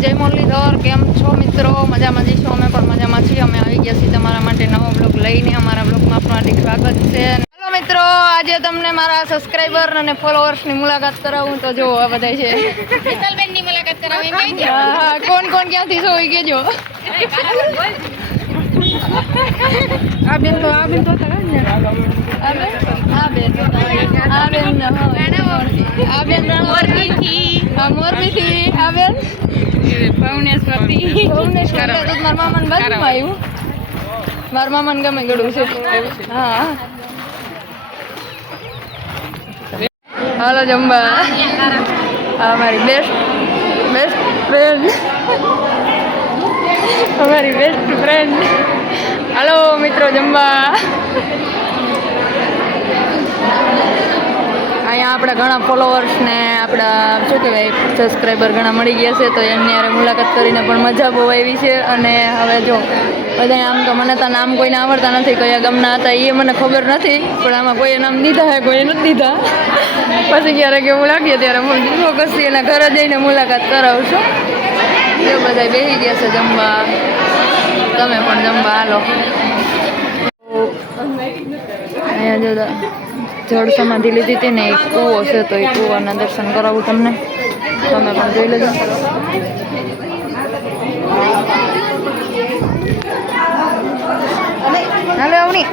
જય મુરલીધર, કેમ છો મિત્રો? મજામાં જઈશું, અમે પણ મજામાં છીએ. અમે આવી ગયા છીએ તમારા માટે નવો બ્લોગ લઈને. અમારા બ્લોગમાં આપનું હાર્દિક સ્વાગત છે. હેલો મિત્રો, આજે તમને મારા સબસ્ક્રાઈબર અને ફોલોઅર્સની મુલાકાત કરાવું. તો જો આ બધા છે વિઠ્ઠલબેનની મુલાકાત કરાવી. હા, કોણ કોણ ક્યાંથી છો એ કહેજો. આ બેન તો આ બેન મોરબીથી આ બેન ભુવનેશ્વરથી મારા મામાને બાજુમાં આવ્યું. મારા મામાને ગમે ગળું છે. હા, હાલો જમવા. અમારી બેસ્ટ ફ્રેન્ડ, અમારી બેસ્ટ ફ્રેન્ડ. હાલો મિત્રો જમવા. અહીંયા આપણા ઘણા ફોલોઅર્સ ને આપણા શું કહેવાય સબસ્ક્રાઈબર ઘણા મળી ગયા છે. તો એમની યારે મુલાકાત કરીને પણ મજા બહુ આવી છે. અને હવે જો બધા આમ તો મને તો નામ કોઈને આવડતા નથી, કયા ગામના હતા એ મને ખબર નથી, પણ આમાં કોઈએ નામ દીધા હે, કોઈએ નથી દીધા. પછી ક્યારેક એવું લાગીએ ત્યારે ચોક્કસથી એના ઘરે જઈને મુલાકાત કરાવશું. એ બધા બેસી ગયા છે જમવા. તમે પણ જમવા હાલો. અહીંયા જો જળ સમાધિ લીધી હતી ને, એક કૂવો છે, તો એ કૂવાના દર્શન કરાવું તમને. તમે પણ જોઈ લેજો. હાલો આવની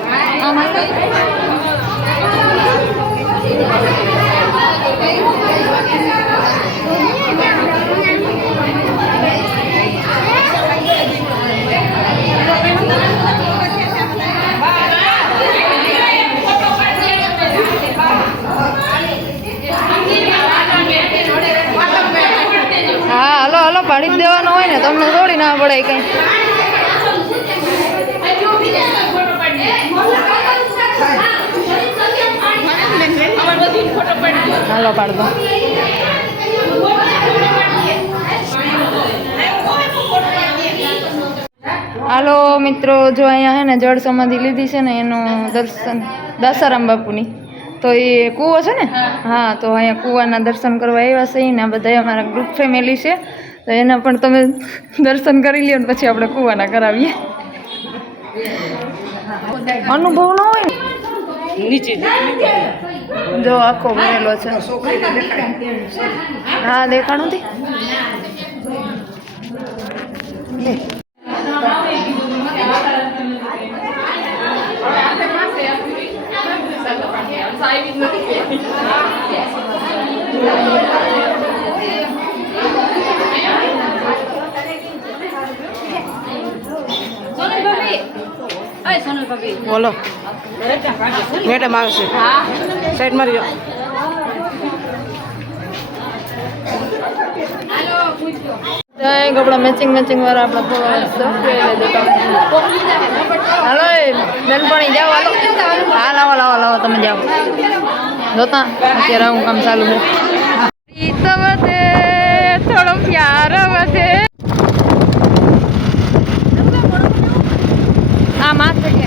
પાડી જ દેવાનો હોય ને, તમને થોડી ના પડે કઈ. હાલો પાડ દો. હાલો મિત્રો, જો અહીંયા હે ને જળ સમાધિ લીધી છે ને, એનું દર્શન દાસારામ બાપુની. તો એ કૂવો છે ને, હા, તો અહીંયા કૂવાના દર્શન કરવા આવ્યા છે ને. આ બધા અમારા ગ્રુપ ફેમિલી છે, તો એના પણ તમે દર્શન કરી લ્યો ને પછી આપણે કૂવાના કરાવીએ. અનુભવ ન હોય નીચે જો આખો ભરેલો છે. હા, દેખાણું થી બોલો મેડમ આવશે. સાઈડ મારી કપડા મેચિંગ વાળા આપણા. હાલો બેનપણી જાઓ. હાલો, હા લાવો તમે જાઓ. જોતા અત્યારે હું કામ ચાલુ છે. વધે થોડો પ્યાર વધે. આ માથે કે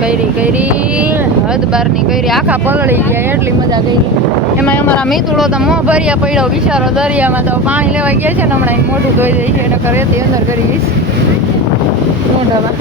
કરી હદ બારની કરી આખા પલળી ગયા એટલી મજા કરી. એમાં અમારા મિતુડો તો મોં ભર્યા પડ્યો બિચારો દરિયામાં તો પાણી લેવા ગયા છે ને હમણાં એને મોઢું ધોઈ જાય છે એટલે રેતી અંદર કરી દઈશ મોઢામાં.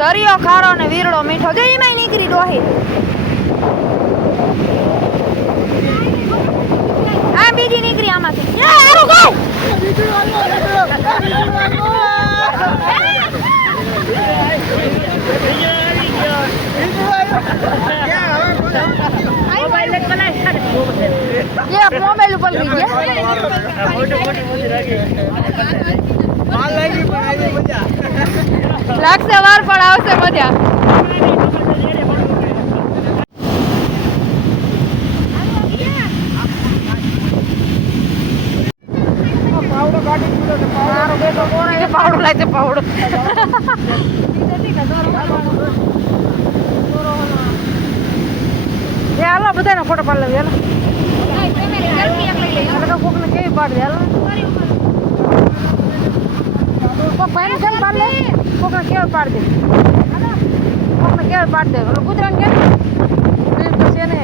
દરિયો ખારો ને વીરડો મીઠો જો એમાંય નીકળી ડોહી. આ બીજી નીકળી આમાંથી. મોબાઈલ ઉપર લાગશે વાર પણ આવશે મજા. પાવડો લાગે પાવડો હાલો બધાનો ફોટો પાડી લેવી હાલો કોકને કેવી પાડી હાલો ભાઈને કેમ પાડી લે કોકને કેવી પાડી દે કોકને કેવી પાડી દે ઓલો કૂતરાને કેમ છે ને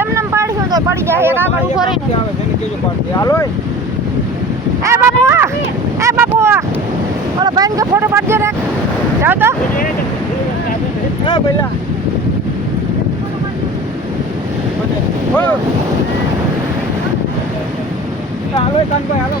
એમ નામ પાડીશું તો પડી જાય એક આગળ ઉભો રહીને હાલો એ બાપુ ઓલો ભાઈને કે ફોટો પાડજો ને જાવ તો પેલા હાલો કાનભાઈ હાલો